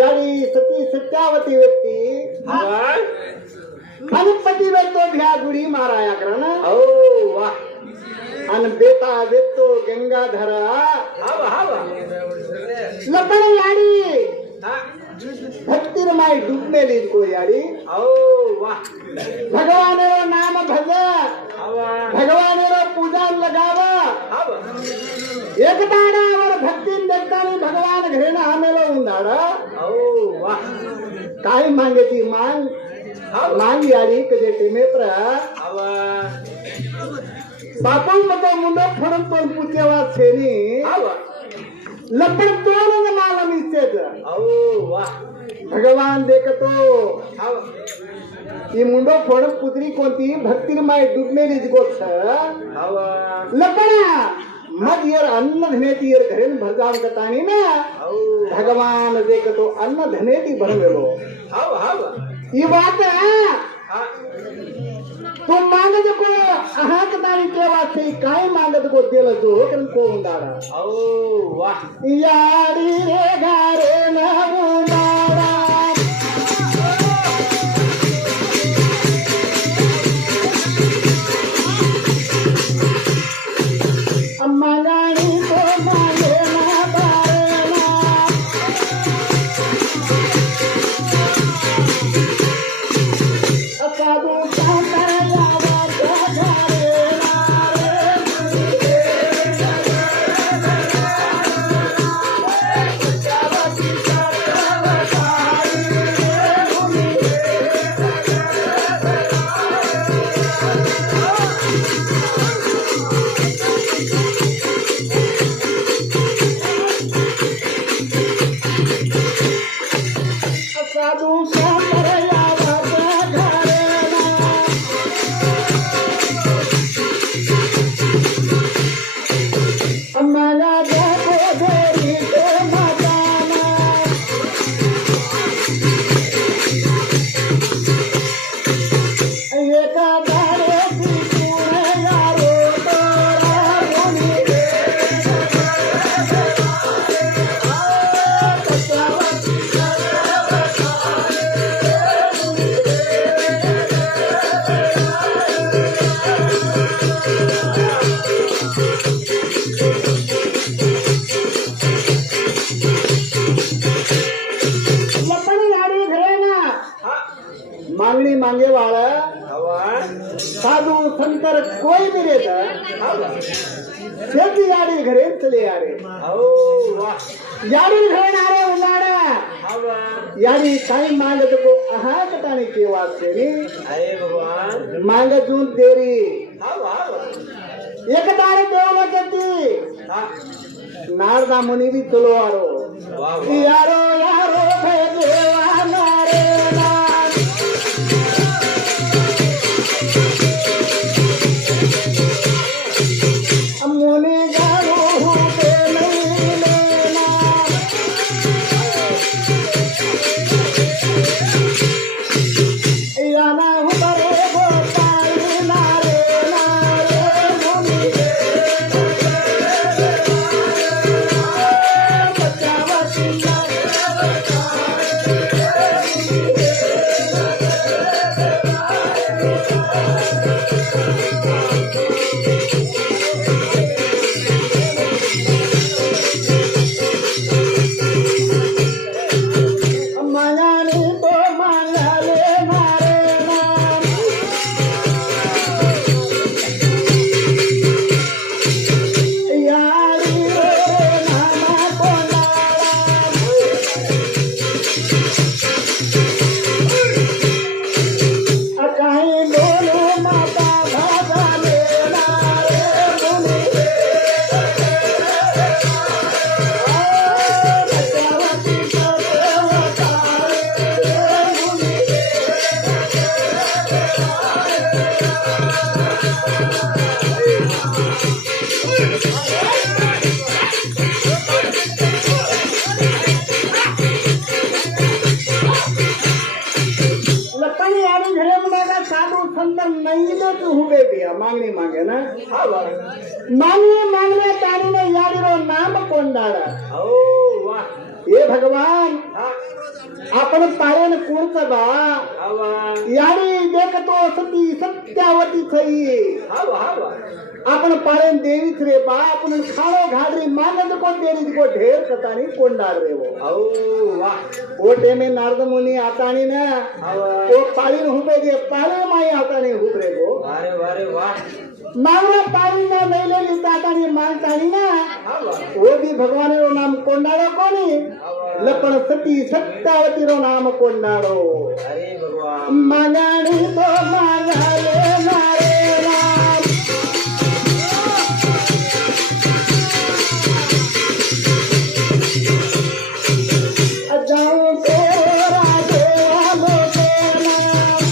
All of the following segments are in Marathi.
याडी सती सत्यावती व्यक्ती आणि पती वेतो भ्या गुडी माराया करण हो वा आणि बेता वेतो गंगाधरा लपण याडी भक्तिरमाई डूबनेली को याडी हो वा भगवानेरो नाम भज भगवानेरो पूजा लगावा एक दाडावर भक्तीन देखतानी भगवान घरी ना आमेलो उंदाडा हो वा काय मागेती मांग मांग याडी कजे टेमे प्र बापू मतो मुंडो फडन पण पुचेवा छेनी लपड तोरण माला निश्चेत हो वा भगवान देखतो ही मुंडो फोडन पुत्री कोणती भक्तिरमाई डुबनेली गोष्ट लपडा मग यार अन्न धनेती यार घरेन भरजाम कतानी ना भगवान देखतो अन्न धनेती भरवेलो ये बात तो मांगत को अहा कतानी के वास्ते काय मांगत को देल जो कन को उंडाडा हो वा यारी रे घरे न उंडाडा अम्मा गाणी तो मागे ना बारेना असादू कांतर यावा घरे ना रे साधू कांतर यावा घरे ना अम्माला जाको देरी तो मजाना एका दारे पिकुण यारो तोरा मुनी लपड़ी यारी घरे ना मांगनी मांगे वाला साधु संतर कोई भी रहता शेती यारी घरे चले यारे यारी घरे नारे उन्हाळा यारी काही मांगत को अहा कतानी के वास्ते नी मांग जून तेरी एक दारे देवला केती नारदा मुनी भी चलो आरो यारो यारो भय देवा नारे नार मुनी गारो होते नहीं लेना याना हुबरे बोताई नारे नारे मुनी मायानी तो मांगले मारे नाम यारी रे नाना कोणाला काही बोलू माता भागाले नारे मुनी लपनी यारी घरे मुलागा साधू संत नहीं तो तू हुए बिया मांगनी मांगे ना मांगने मांगने तारी ने यारी रो नाम कोण डाला हो वा ये भगवान हा आपण पाळेन कोणचं बा हवा याने देखतो सती सत्यावती थई हवा आपण पाळेन देवीच रे बा आपण खाणो घाडरी मानद को देरी को ढेर कतानी कोंडार रे वो वाह ओ टेमे नारद मुनी आतानी ना हवा ओ पाळीन हुबे जे पाळे माई आतानी हुबरे गो वारे वाह मावरा पाळी ना नैलेली तातानी मानतानी ना हवा ओ भी भगवान रो नाम कोंडारो कोनी हवा लपण सती सत्यावती रो नाम कोंडारो अरे भगवान मागाणी तो मागाले मारे राम जाऊं तो राधे वालो के नाम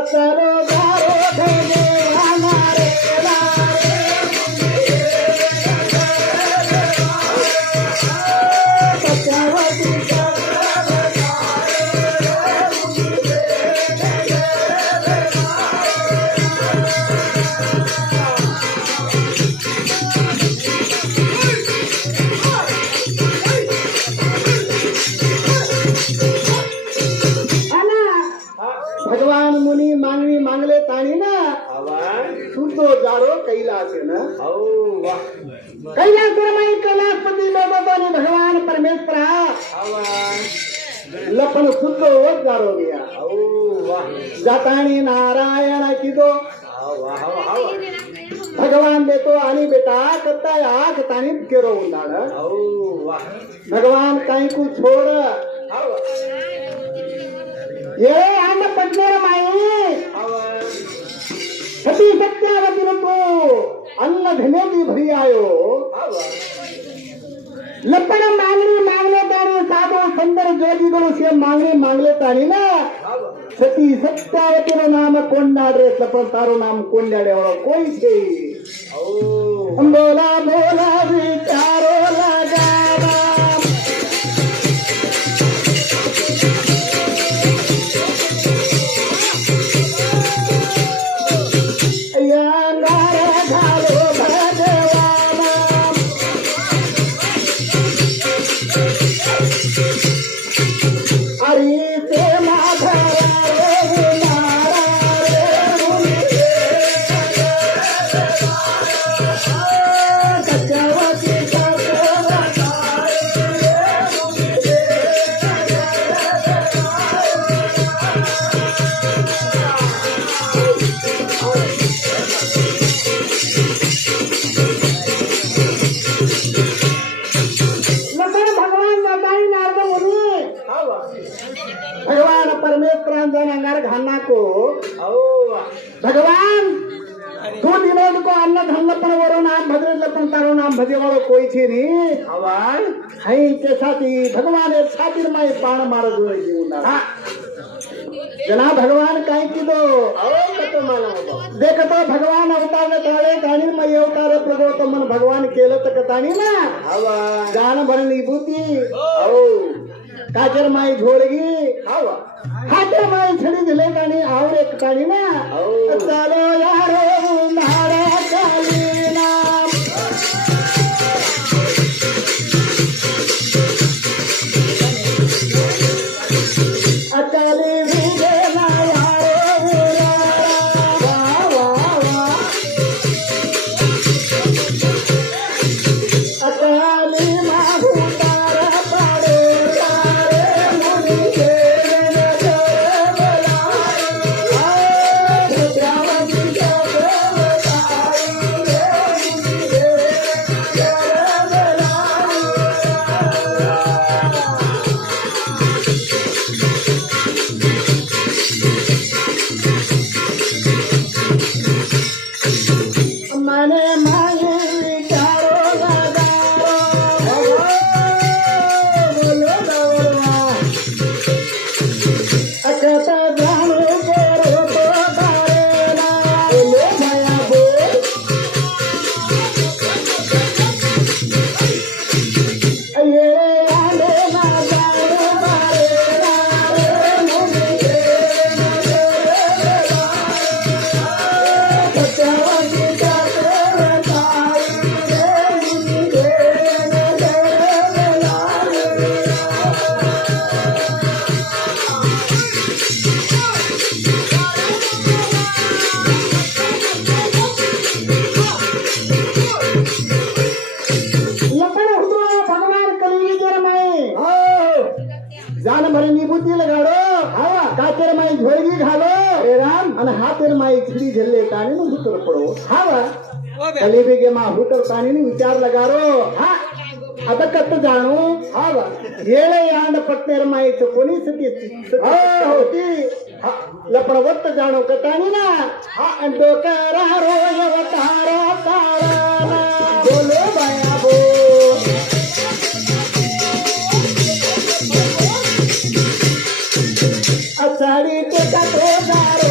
अचारो गारो धने हमारे सत्यावती भगवान मुनी मांगवी मांगले ताणी ना हवा शुद्धो जारो कैलास है ना वाह कैलास रमाई कैलासपति लोगों भगवान परमेश्वर हवा लपन शुद्ध हो जारो गया वाह जातानी नारायण किदो हवा हवा भगवान देतो आणि बेटा करता आख तानी केरो उन्नाड वाह भगवान काही को छोड़ हवा ये अन्न पडणार माई हवा सती सत्यावती तो अन्न धनेगी भरी आयो हवा लपण मागणी मागले ताणी साधो सुंदर जोगिगळु से मागणी मागले ताणी ना हवा सती सत्यावती रो नाम कोंडाडे लपण तारो नाम कोंडाडे वाळो कोई छे बोला बोला विचारो लगावा या नारा घालो भगवाना अरे ते माधरा रे नारा रे सत्यावती भगवान बताई नारद मुनी हवा भगवान परमेश्वरांचा नंगार घालना को वाह भगवान तू दिनों को अन्न धन पण वरो नाम भद्रे पण तारो नाम भजे वाळो कोई छे नी हवा हई के साथी भगवान एक खातिर माई पाण मार जोई जीवना जना भगवान काय कीदो कतो मानव देखतो भगवान अवतार ताळे गाणी मय अवतार प्रगोत मन भगवान केलं तर कतानी ना हवा गान भरणी भूती काचर माई झोडगी हवा हाते माई छडी दिले गाणी आवड एक गाणी ना चालो यारो नारा काली नाम अकाली विजय ना यारो वा वा वा अकाली माभूतार पाडे तारे मुनी देवन जवला सत्यावती जवला तेर माई छिड़ी झल्ले ताने नु हुतर पड़ो हावा कली बेगे मा हुतर ताने नु विचार लगारो हा ಅದಕ್ಕತ್ತು ಜಾಣು ಹಾವ ಏಳೆ ಯಾಂಡ ಪಟ್ನೇರ ಮಾಹಿತಿ ಕೊನಿ ಸತಿ ಹೋತಿ ಲಪಣ ಒತ್ತ ಜಾಣು ಕಟಾನಿನ ಡೋಕರಾರೋ ಯವತಾರ ತಾಳ ಬೋಲೋ ಬಾಯಾ ಬೋ ಅಸಾಡಿ ಟೆಕ ತೋದಾರೋ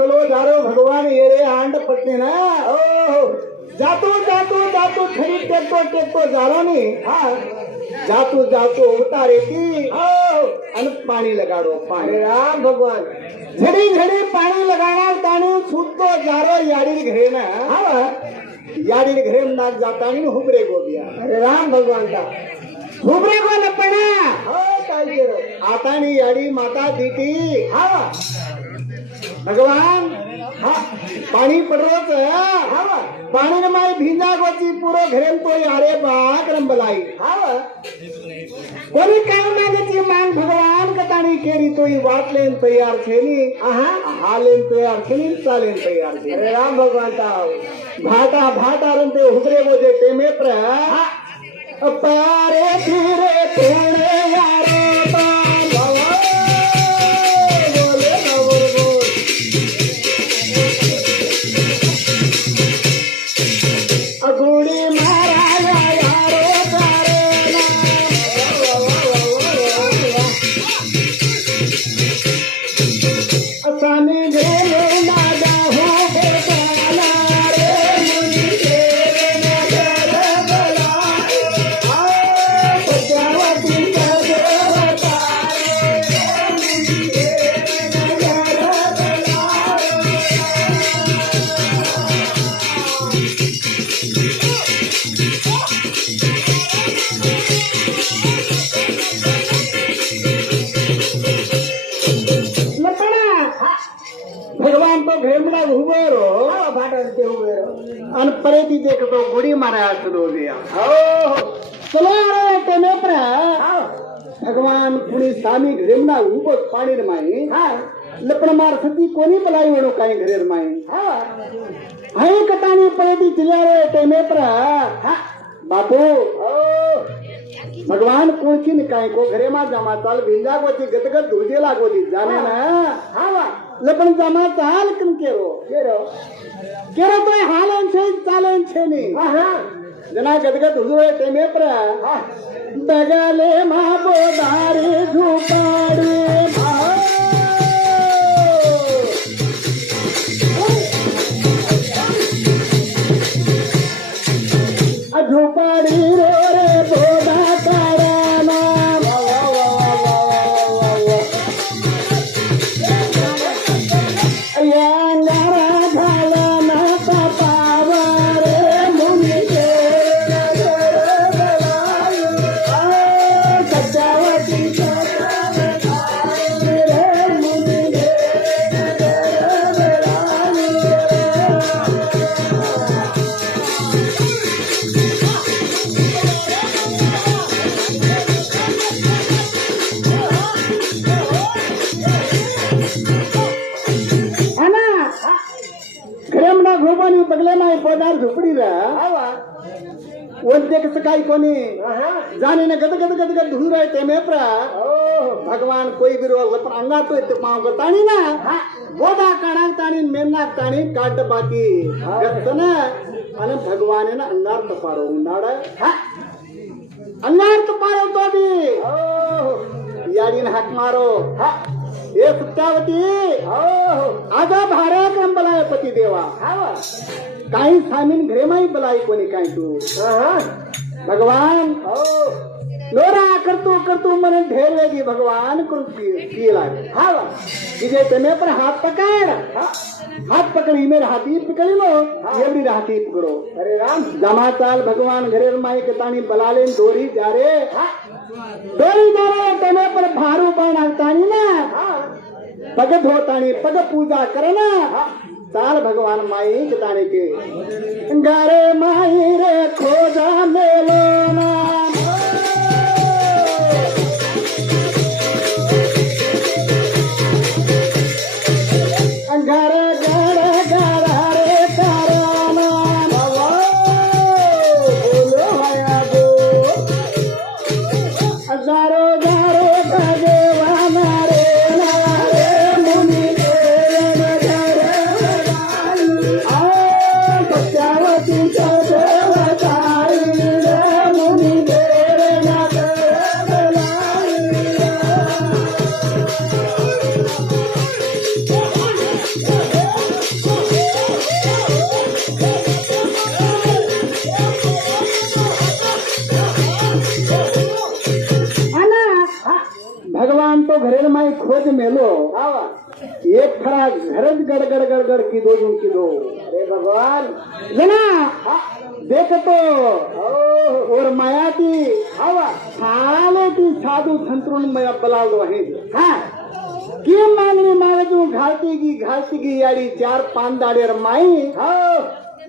चलो जारो भगवान येरे आंड पटने ना ओ जातो जातो जातो खरी टेकतो जारो नी हाँ जातो जातो उतारे की अन पानी लगाड़ो पानी राम भगवान झड़ी झड़ी पानी लगाना ताने छूटतो जारो याडी घरे ना हाँ याडी घरे में नाक जाता नहीं हुबरे गो दिया अरे राम भगवान का हुबरे को लपना हाँ काय करो आता नहीं याडी माता दीटी हाँ भगवान हाँ पानी पड़ रहा हाँ पानी ने माई भींजा गोची पूरो घरेम तो यारे बाकरम बलाई हाँ कोनी काम मांगे मांग भगवान कतानी केरी तो ये वाट लेन तैयार छेनी हाँ लेन तैयार छेनी चालेन तैयार छे अरे राम भगवान का भाटा भाटा रंते हुबरे वो जे टेमे पर पारे धीरे तोड़े यारे देखो गुड़ी मारा शुरू हो गया चलो टेमे पर भगवान पुणी स्वामी घरे में ऊपर पानी रमाई लपड़ मार सती कोनी बलाई वणो काई घरे रमाई हाई कटानी परेती चिल्ला रे टेमे पर बापू भगवान कोची निकाय को घरे में जमा चाल भिंजा गोची गदगद धुजे लागोली जाने ना हाँ लपड़ जमा चाल कन केरो तो हालन छे चालन छे नी जना गदगद हुए टेमे पर बगले मा बोदारी झुपाड़ी झुपाड़ी रो रे बोदा ताराना बगले में पदार झुपड़ी रहा देख सकाई कोनी जाने ने गद गद गद गद धुर रहे टेमे पर भगवान कोई भी रोल पर अंगा तो इतने पाँव को तानी ना बोधा काना तानी मेना तानी काट बाकी गत्तना अने भगवान ने अंगार तो पारो उन्नाड़ा अंगार तो पारो तो भी यारी ने हक मारो ये सत्यावती आगा भारा क्रम बलाय पति देवा काही सामीन घरे माई बलाई कोणी काय तू भगवान लोरा करतू मन ढेर लेगी भगवान पिए लागे हाँ विजय तुम्हें पर हाथ पकड़ हाथ पकड़ी मेरे हाथी पकड़ी लो ये भी हाथी पकड़ो अरे राम जमा चाल भगवान घरे माई के तानी बला ले डोरी जा रे तुम्हें पर भारू पाना तानी ना पग धोतानी पग पूजा करना चाल भगवान माई के तानी के गारे माई रे खोजा मेलो ना भगवान तो घरेल माई खोज मेलो एक खरा घरज गड़गड़ गड़गड़ की दो अरे भगवान लेना देख तो और माया की साले की साधु संतुलन में बला दो हाँ की मांगनी मांगे तू घालती की यारी 4-5 दाड़े माई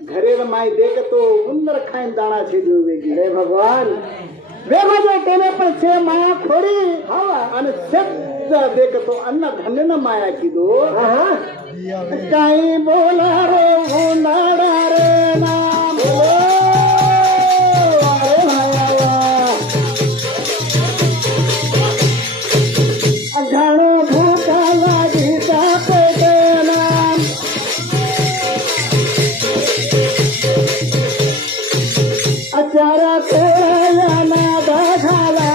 घरेल माई देख तो उंदर खाई दाना छे देगी अरे भगवान वे मजे टेने पर छे माया खोड़ी अन शब्द देख तो अन्न धन्य न माया की दो काई बोला रे वो नाड़ा रे नाम अरे माया घणो भूखा लागी तापे के नाम अचारा तेरा ना दाखला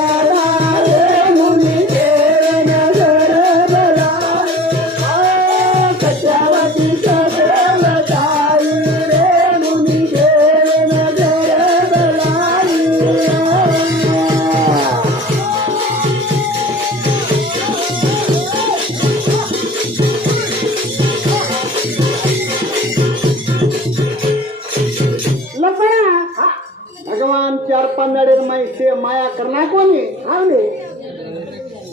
रे मुनि तेरे नजर बला सचावती सदे बताई रे मुनि तेरे नजर बलाई लपड़ा भगवान 4-5 दाड़े माई से माया करना कोनी आने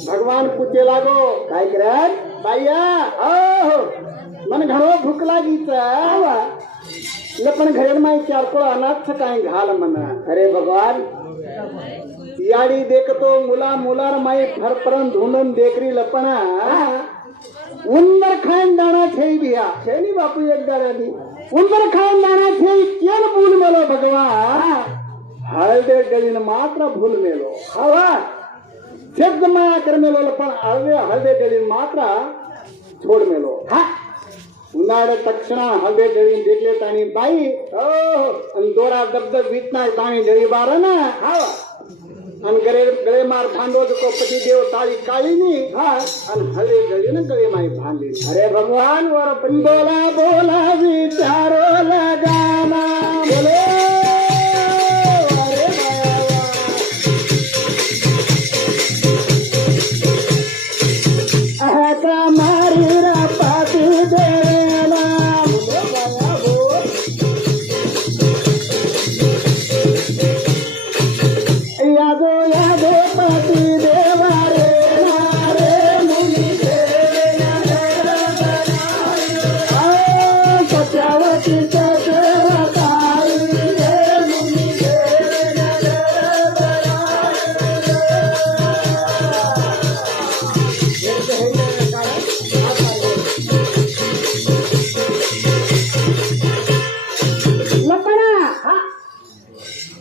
भगवान पूछे लागो काय करत बाया मन घरो भूक लागी लपन घरे माई 4 कोळा अनाथ काय घाल मन अरे भगवान याडी देख तो मुलार माई फरपरन धुंडन देखरी लपना उंदर खान दाना छे बिया छेनी बापू एक दाड़ा दी उंदर खान दाना छे केन भूल मेलो भगवान हळदे डळीन मात्र भूल मेलो हवा शब्द माया कर मेलो पण हळदे डळीन मात्र छोड मेलो उन्हाळ तक्षण हळदे डळीन देखले ताणी बाई अन दोरा दबदब वीटना ताणी डळी बार ना हवा अन गळे मार भांडो को पति देव ताळी काळीनी अन हळदे डळीन गळे माई भांडली अरे भगवान वर बोला विचारो लगाना बोले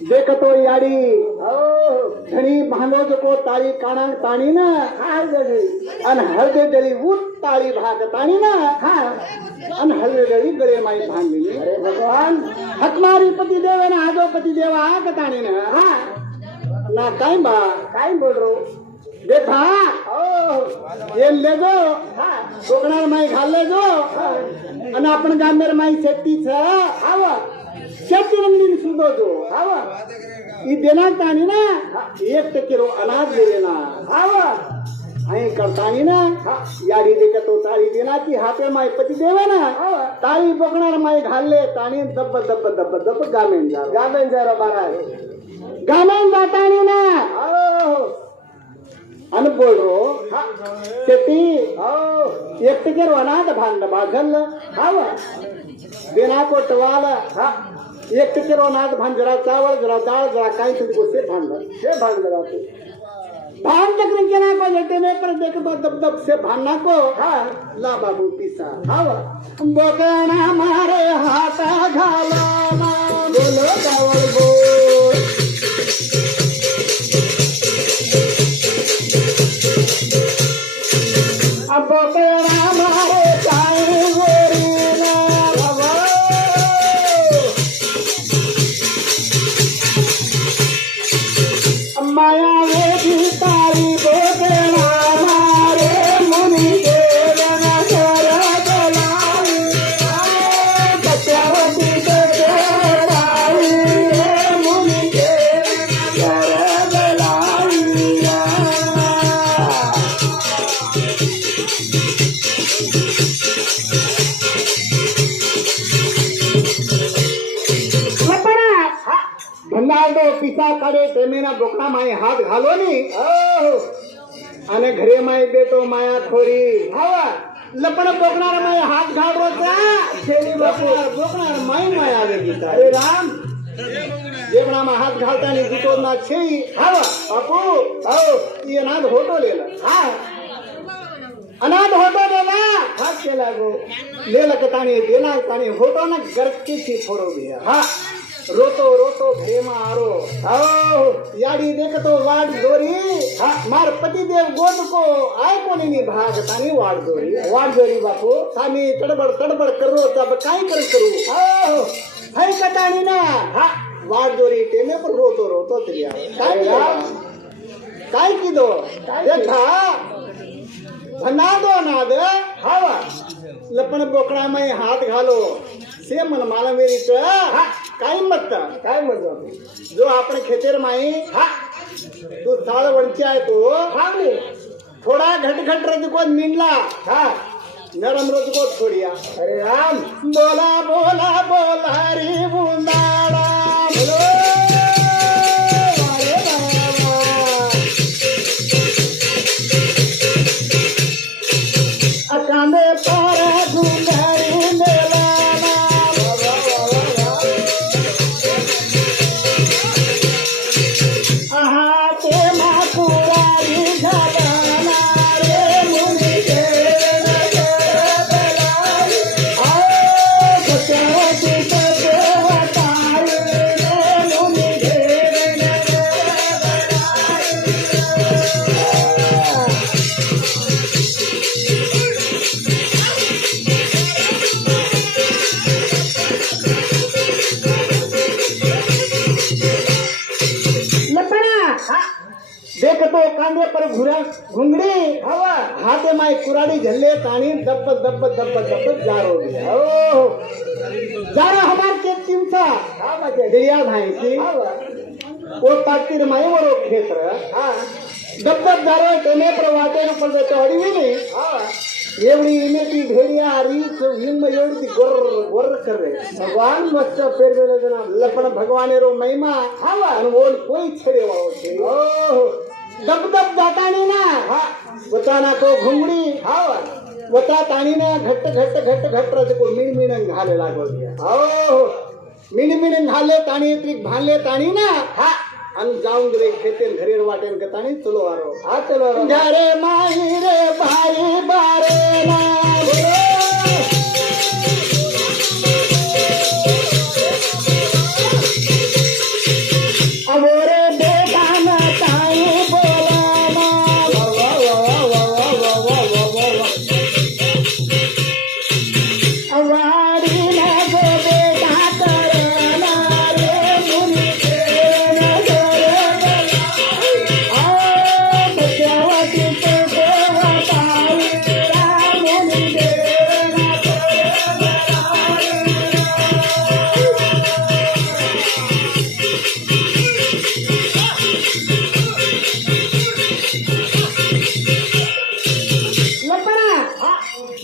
देखतो याडी धणी भांडो को ताळी काना ताणी ना अन हळदे डळी उत ताळी भाग ताणी ना अन हळदे डळी गळे माई भांडली अरे भगवान हकमारी पति देव ना आजो पति देव आग ताणी ना काय बोल रो देखा ये ले जो कोकणार माई घाल ले जो अन आपण गामेर माई शेती छ आवा शेती रंगीन सुदो जो आवा ई देना तानी ना 1% रो अनाज ले लेना आवा आई करतानी ना याडी दे तो ताळी देना की हाते माय पती देवे ना ताळी पकणार माय घालले ताणी दब दब दब दब गामेन जा बारा गामेन जातानी ना अन बोल रो शेती 1% रो अनाज भांड भागल हावा देना को टवाल 1% रो अनाज भांड जरा चावल जरा दाल जरा काही तुमको से भांड जरा तू भान चक्र के ना को जटे में पर देख दो दब दब से भाना को ला बाबू पिसा बोकना मारे हाथा घाला ना बोलो गावल बोल अब बोकना मारे चाई गोरी ना बाबा माया पिसा काढे टेमेना बोकड़ा माय हाथ घालो नी आणि घरे माय बेटो माया खोरी हवा लपण बोकणार माय हात घालो छेली बोकणार माय माय आले गीता अरे राम जेवणा मा हात घालता नी गुतो ना छेई हवा बापू हो ये नाद होटो लेला अनाथ होटो लेला हात केला गो लेला का ताणी देना ताणी होटो ना गरकी थी फोड़ो दिया रोतो रोतो घरे में आरो आओ याडी देख तो वाड दोरी मार पति देव गोद को आय कोणी नी भाग तानी वाड दोरी बापू सामी तडबड करो तब काय करू आओ है कटाणी ना वाड दोरी टेमे पर रोतो तिया काय की दो देखा भना दो नाद हावा लपण बोकड़ा में हाथ घालो से मन माला मेरी काय जो आपण खेतेर माई तू साळ वणची आहे तो थोडा घट रज को मिनला नरम रज को छोड़िया अरे राम बोला रे बुंदाड़ा बोलो अकांदे पारा घुंगारी मेला देखतो कांदे पर घुंगड़ी हवा हाथे माई कुराड़ी झल्ले तानी दब जारो ओ जारा हमार के चिंता दरिया भाई की वो ताकीर माई वरो क्षेत्र दब जारो टेने पर वाटे न पर चढ़ी हुई नहीं एवढी इमेटी भेड़िया रीछ हिम एवढी गोर कर रहे भगवान मस्त फेर वेले जना लपण भगवाने रो महिमा हवा अनमोल कोई छड़े वालो छे ओ दब जाता नहीं ना बताना को घुंगड़ी हवा बता तानी ने घट रज को मिण घाले लागो दिया ओ मिण घाले तानी त्रिक भाले तानी ना अन जाऊन रे खेते घरेर वाटेन के तानी चलो आरो चलो घरे माई रे भाई बारे ना अबोरे बेटा ना ताई बोला अवारी ना गो बेटा करना रे मुनि के ना करे आ बचावती तो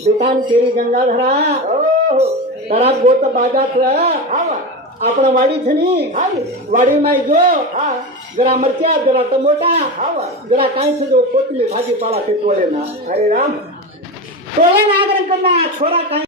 दुकान केरी गंगाधरा हो तरा गोत बाजात हा वा आपण वाडी छनी वाडी माई जो हा जरा मरच्या जरा टमोटा हा वा जरा काय जो कोथमीर भाजीपाला ते तोडे ना अरे राम तोडे ना अगर करना छोरा काय